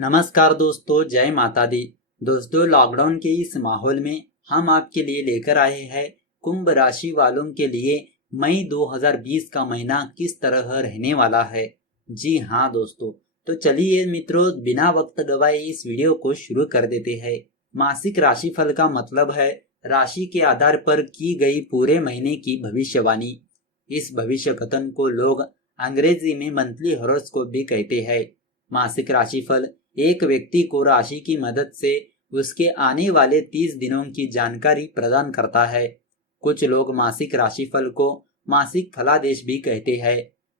नमस्कार दोस्तों, जय माता दी। दोस्तों, लॉकडाउन के इस माहौल में हम आपके लिए लेकर आए हैं कुंभ राशि वालों के लिए मई 2020 का महीना किस तरह रहने वाला है। जी हाँ दोस्तों, तो चलिए मित्रों, बिना वक्त गवाए इस वीडियो को शुरू कर देते हैं। मासिक राशिफल का मतलब है राशि के आधार पर की गई पूरे महीने की भविष्यवाणी। इस भविष्य कथन को लोग अंग्रेजी में मंथली हॉरोस्कोप भी कहते हैं। मासिक राशिफल एक व्यक्ति को राशि की मदद से उसके आने वाले 30 दिनों की जानकारी प्रदान करता है। कुछ लोग मासिक राशिफल को मासिक फलादेश भी कहते हैं।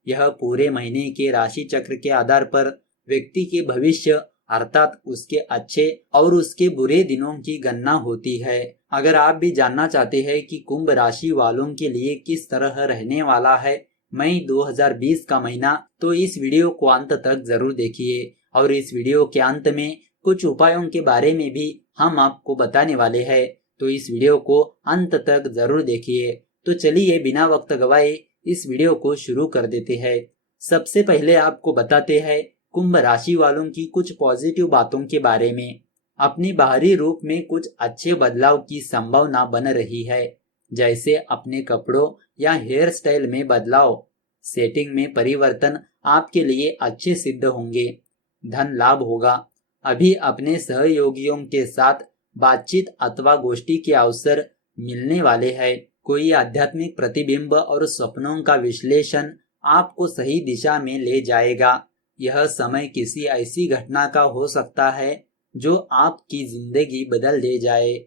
यह पूरे महीने के राशि चक्र के आधार पर व्यक्ति के भविष्य अर्थात उसके अच्छे और उसके बुरे दिनों की गणना होती है। अगर आप भी जानना चाहते हैं कि कुंभ राशि वालों के लिए किस तरह रहने वाला है मई 2020 का महीना, तो इस वीडियो को अंत तक जरूर देखिए। और इस वीडियो के अंत में कुछ उपायों के बारे में भी हम आपको बताने वाले हैं, तो इस वीडियो को अंत तक जरूर देखिए। तो चलिए बिना वक्त गवाए इस वीडियो को शुरू कर देते हैं। सबसे पहले आपको बताते हैं कुंभ राशि वालों की कुछ पॉजिटिव बातों के बारे में। अपनी बाहरी रूप में कुछ अच्छे बदलाव की संभावना बन रही है, जैसे अपने कपड़ों या हेयर स्टाइल में बदलाव। सेटिंग में परिवर्तन आपके लिए अच्छे सिद्ध होंगे। धन लाभ होगा। अभी अपने सहयोगियों के साथ बातचीत अथवा गोष्ठी के अवसर मिलने वाले हैं। कोई आध्यात्मिक प्रतिबिंब और सपनों का विश्लेषण आपको सही दिशा में ले जाएगा। यह समय किसी ऐसी घटना का हो सकता है जो आपकी जिंदगी बदल दे जाए,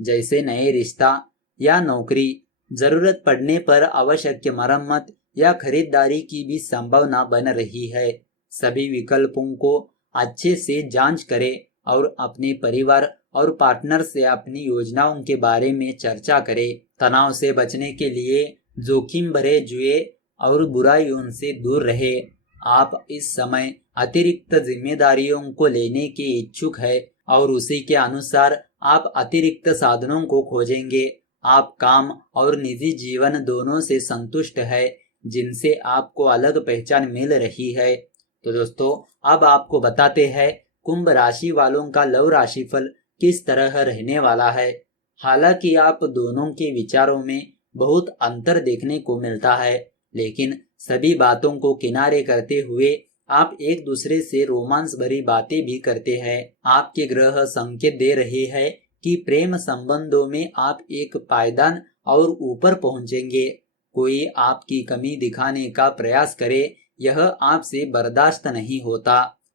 जैसे नए रिश्ता या नौकरी। जरूरत पड़ने पर आवश्यक मरम्मत या खरीदारी की भी संभावना बन रही है। सभी विकल्पों को अच्छे से जांच करें और अपने परिवार और पार्टनर से अपनी योजनाओं के बारे में चर्चा करें। तनाव से बचने के लिए जोखिम भरे जुए और बुराइयों से दूर रहे। आप इस समय अतिरिक्त जिम्मेदारियों को लेने के इच्छुक है और उसी के अनुसार आप अतिरिक्त साधनों को खोजेंगे। आप काम और निजी जीवन दोनों से संतुष्ट है, जिनसे आपको अलग पहचान मिल रही है। तो दोस्तों, अब आपको बताते हैं कुंभ राशि वालों का लव राशिफल किस तरह रहने वाला है। हालांकि आप दोनों के विचारों में बहुत अंतर देखने को मिलता है, लेकिन सभी बातों को किनारे करते हुए आप एक दूसरे से रोमांस भरी बातें भी करते हैं। आपके ग्रह संकेत दे रहे हैं कि प्रेम संबंधों में आप एक पायदान और ऊपर पहुंचेंगे। कोई आपकी कमी दिखाने का प्रयास करे, यह आपसे बर्दाश्त नहीं होता।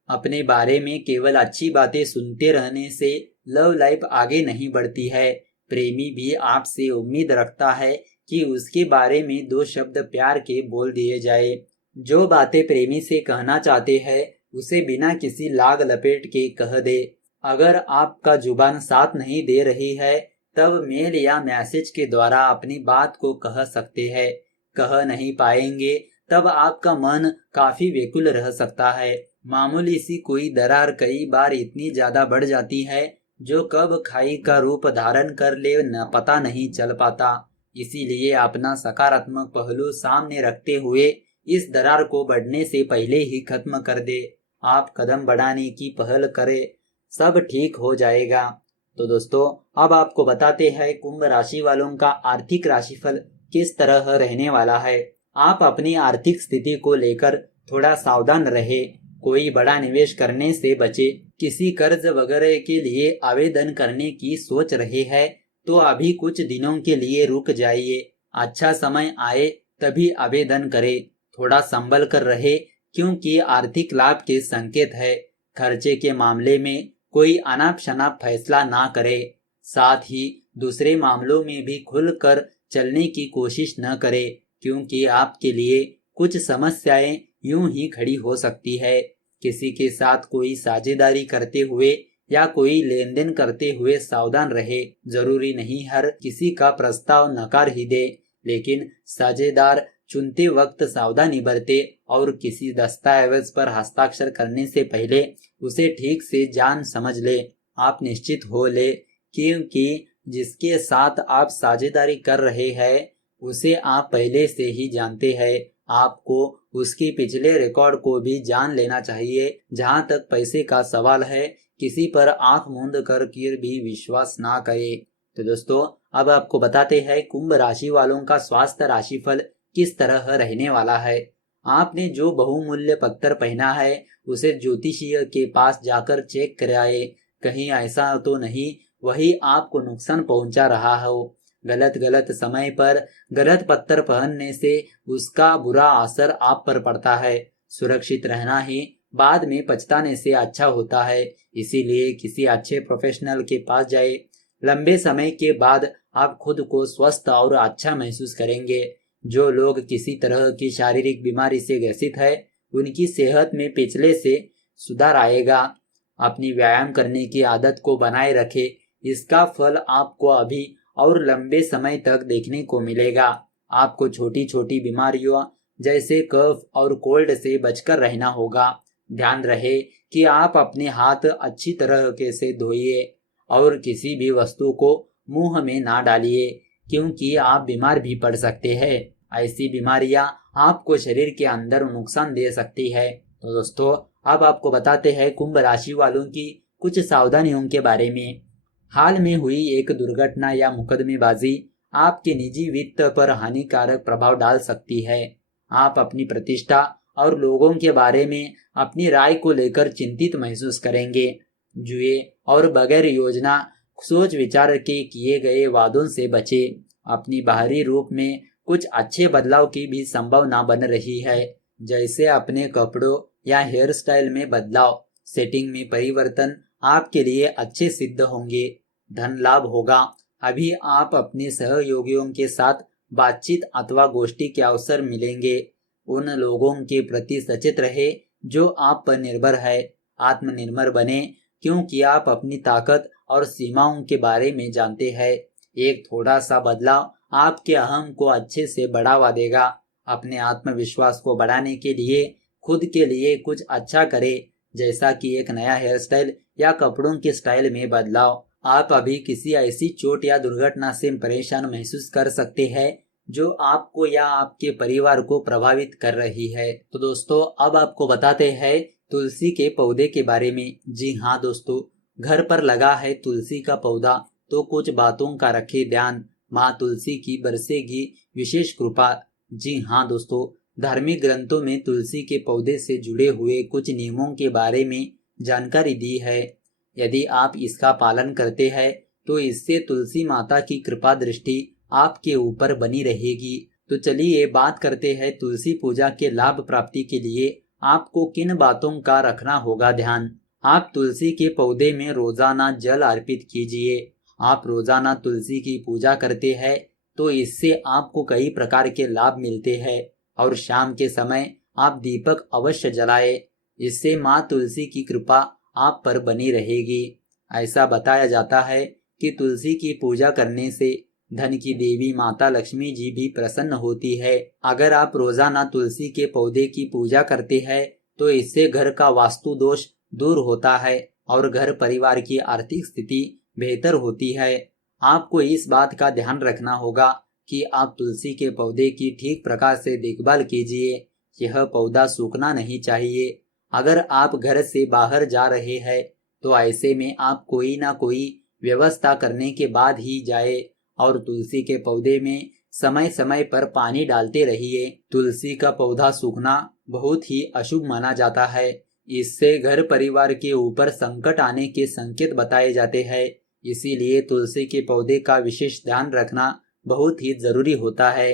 अपने बारे में केवल अच्छी बातें सुनते रहने से लव लाइफ आगे नहीं बढ़ती है। प्रेमी भी आपसे उम्मीद रखता है कि उसके बारे में दो शब्द प्यार के बोल दिए जाए। जो बातें प्रेमी से कहना चाहते हैं उसे बिना किसी लाग लपेट के कह दे। अगर आपका जुबान साथ नहीं दे रही है, तब मेल या मैसेज के द्वारा अपनी बात को कह सकते हैं। कह नहीं पाएंगे तब आपका मन काफी व्याकुल रह सकता है। मामूली सी कोई दरार कई बार इतनी ज्यादा बढ़ जाती है जो कब खाई का रूप धारण कर ले न पता नहीं चल पाता। इसीलिए अपना सकारात्मक पहलू सामने रखते हुए इस दरार को बढ़ने से पहले ही खत्म कर दे। आप कदम बढ़ाने की पहल करें, सब ठीक हो जाएगा। तो दोस्तों, अब आपको बताते हैं कुंभ राशि वालों का आर्थिक राशिफल किस तरह रहने वाला है। आप अपनी आर्थिक स्थिति को लेकर थोड़ा सावधान रहे। कोई बड़ा निवेश करने से बचे। किसी कर्ज वगैरह के लिए आवेदन करने की सोच रहे हैं तो अभी कुछ दिनों के लिए रुक जाइए। अच्छा समय आए तभी आवेदन करें। थोड़ा संभल कर रहे, क्योंकि आर्थिक लाभ के संकेत है। खर्चे के मामले में कोई अनाप शनाप फैसला ना करे। साथ ही दूसरे मामलों में भी खुलकर चलने की कोशिश न करे, क्योंकि आपके लिए कुछ समस्याएं यूं ही खड़ी हो सकती है। किसी के साथ कोई साझेदारी करते हुए या कोई लेन देन करते हुए सावधान रहे। जरूरी नहीं हर किसी का प्रस्ताव नकार ही दे, लेकिन साझेदार चुनते वक्त सावधानी बरते और किसी दस्तावेज पर हस्ताक्षर करने से पहले उसे ठीक से जान समझ ले। आप निश्चित हो ले, क्योंकि जिसके साथ आप साझेदारी कर रहे हैं उसे आप पहले से ही जानते हैं। आपको उसकी पिछले रिकॉर्ड को भी जान लेना चाहिए। जहां तक पैसे का सवाल है, किसी पर आंख मूंद कर भी विश्वास ना करे। तो दोस्तों, अब आपको बताते हैं कुंभ राशि वालों का स्वास्थ्य राशिफल किस तरह रहने वाला है। आपने जो बहुमूल्य पत्थर पहना है उसे ज्योतिषीय के पास जाकर चेक कराए, कहीं ऐसा तो नहीं वही आपको नुकसान पहुंचा रहा हो। गलत समय पर गलत पत्थर पहनने से उसका बुरा असर आप पर पड़ता है। सुरक्षित रहना ही बाद में पछताने से अच्छा होता है। इसीलिए किसी अच्छे प्रोफेशनल के पास जाए। लंबे समय के बाद आप खुद को स्वस्थ और अच्छा महसूस करेंगे। जो लोग किसी तरह की शारीरिक बीमारी से ग्रसित है, उनकी सेहत में पिछले से सुधार आएगा। अपनी व्यायाम करने की आदत को बनाए रखें, इसका फल आपको अभी और लंबे समय तक देखने को मिलेगा। आपको छोटी छोटी बीमारियों जैसे कफ और कोल्ड से बचकर रहना होगा। ध्यान रहे कि आप अपने हाथ अच्छी तरह से धोइए और किसी भी वस्तु को मुंह में ना डालिए, क्योंकि आप बीमार भी पड़ सकते हैं। ऐसी बीमारियां आपको शरीर के अंदर नुकसान दे सकती है। तो दोस्तों, अब आपको बताते हैं कुंभ राशि वालों की कुछ सावधानियों के बारे में। हाल में हुई एक दुर्घटना या मुकदमेबाजी आपके निजी वित्त पर हानिकारक प्रभाव डाल सकती है। आप अपनी प्रतिष्ठा और लोगों के बारे में अपनी राय को लेकर चिंतित महसूस करेंगे। जुए और बगैर योजना सोच विचार के किए गए वादों से बचें। अपनी बाहरी रूप में कुछ अच्छे बदलाव की भी संभावना बन रही है, जैसे अपने कपड़ों या हेयर स्टाइल में बदलाव। सेटिंग में परिवर्तन आपके लिए अच्छे सिद्ध होंगे। धन लाभ होगा। अभी आप अपने सहयोगियों के साथ बातचीत अथवा गोष्ठी के अवसर मिलेंगे। उन लोगों के प्रति सचेत रहे जो आप पर निर्भर है। आत्मनिर्भर बने, क्योंकि आप अपनी ताकत और सीमाओं के बारे में जानते हैं। एक थोड़ा सा बदलाव आपके अहम को अच्छे से बढ़ावा देगा। अपने आत्मविश्वास को बढ़ाने के लिए खुद के लिए कुछ अच्छा करें, जैसा कि एक नया हेयर स्टाइल या कपड़ों के स्टाइल में बदलाव। आप अभी किसी ऐसी चोट या दुर्घटना से परेशान महसूस कर सकते हैं जो आपको या आपके परिवार को प्रभावित कर रही है। तो दोस्तों, अब आपको बताते हैं तुलसी के पौधे के बारे में। जी हाँ दोस्तों, घर पर लगा है तुलसी का पौधा तो कुछ बातों का रखे ध्यान। माँ तुलसी की बरसेगी विशेष कृपा। जी हाँ दोस्तों, धार्मिक ग्रंथों में तुलसी के पौधे से जुड़े हुए कुछ नियमों के बारे में जानकारी दी है। यदि आप इसका पालन करते हैं तो इससे तुलसी माता की कृपा दृष्टि आपके ऊपर बनी रहेगी। तो चलिए बात करते हैं तुलसी पूजा के लाभ प्राप्ति के लिए आपको किन बातों का रखना होगा ध्यान। आप तुलसी के पौधे में रोजाना जल अर्पित कीजिए। आप रोजाना तुलसी की पूजा करते हैं तो इससे आपको कई प्रकार के लाभ मिलते हैं। और शाम के समय आप दीपक अवश्य जलाएं, इससे माँ तुलसी की कृपा आप पर बनी रहेगी। ऐसा बताया जाता है कि तुलसी की पूजा करने से धन की देवी माता लक्ष्मी जी भी प्रसन्न होती है। अगर आप रोजाना तुलसी के पौधे की पूजा करते हैं तो इससे घर का वास्तु दोष दूर होता है और घर परिवार की आर्थिक स्थिति बेहतर होती है। आपको इस बात का ध्यान रखना होगा कि आप तुलसी के पौधे की ठीक प्रकार से देखभाल कीजिए। यह पौधा सूखना नहीं चाहिए। अगर आप घर से बाहर जा रहे हैं तो ऐसे में आप कोई ना कोई व्यवस्था करने के बाद ही जाए और तुलसी के पौधे में समय समय पर पानी डालते रहिए। तुलसी का पौधा सूखना बहुत ही अशुभ माना जाता है। इससे घर परिवार के ऊपर संकट आने के संकेत बताए जाते हैं। इसीलिए तुलसी के पौधे का विशेष ध्यान रखना बहुत ही जरूरी होता है।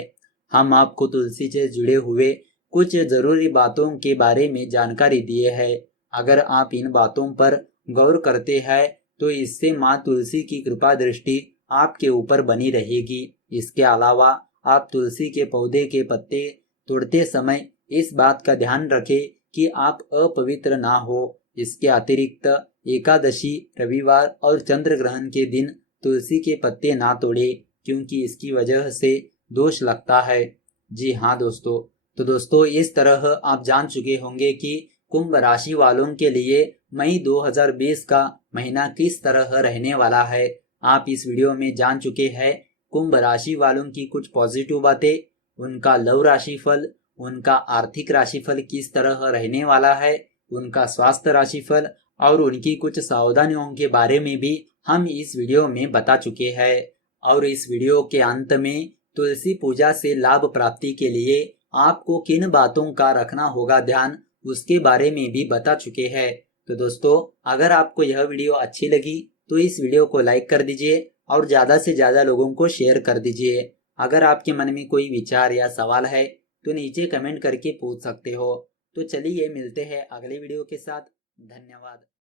हम आपको तुलसी से जुड़े हुए कुछ जरूरी बातों के बारे में जानकारी दिए है। अगर आप इन बातों पर गौर करते हैं तो इससे माँ तुलसी की कृपा दृष्टि आपके ऊपर बनी रहेगी। इसके अलावा आप तुलसी के पौधे के पत्ते तोड़ते समय इस बात का ध्यान रखें कि आप अपवित्र ना हो। इसके अतिरिक्त एकादशी, रविवार और चंद्र ग्रहण के दिन तुलसी के पत्ते ना तोड़े, क्योंकि इसकी वजह से दोष लगता है। जी हाँ दोस्तों, तो दोस्तों इस तरह आप जान चुके होंगे कि कुंभ राशि वालों के लिए मई 2020 का महीना किस तरह रहने वाला है। आप इस वीडियो में जान चुके हैं कुंभ राशि वालों की कुछ पॉजिटिव बातें, उनका लव राशि फल, उनका आर्थिक राशिफल किस तरह रहने वाला है, उनका स्वास्थ्य राशिफल और उनकी कुछ सावधानियों के बारे में भी हम इस वीडियो में बता चुके हैं। और इस वीडियो के अंत में तुलसी पूजा से लाभ प्राप्ति के लिए आपको किन बातों का रखना होगा ध्यान, उसके बारे में भी बता चुके हैं। तो दोस्तों, अगर आपको यह वीडियो अच्छी लगी तो इस वीडियो को लाइक कर दीजिए और ज़्यादा से ज़्यादा लोगों को शेयर कर दीजिए। अगर आपके मन में कोई विचार या सवाल है तो नीचे कमेंट करके पूछ सकते हो। तो चलिए मिलते हैं अगले वीडियो के साथ। धन्यवाद।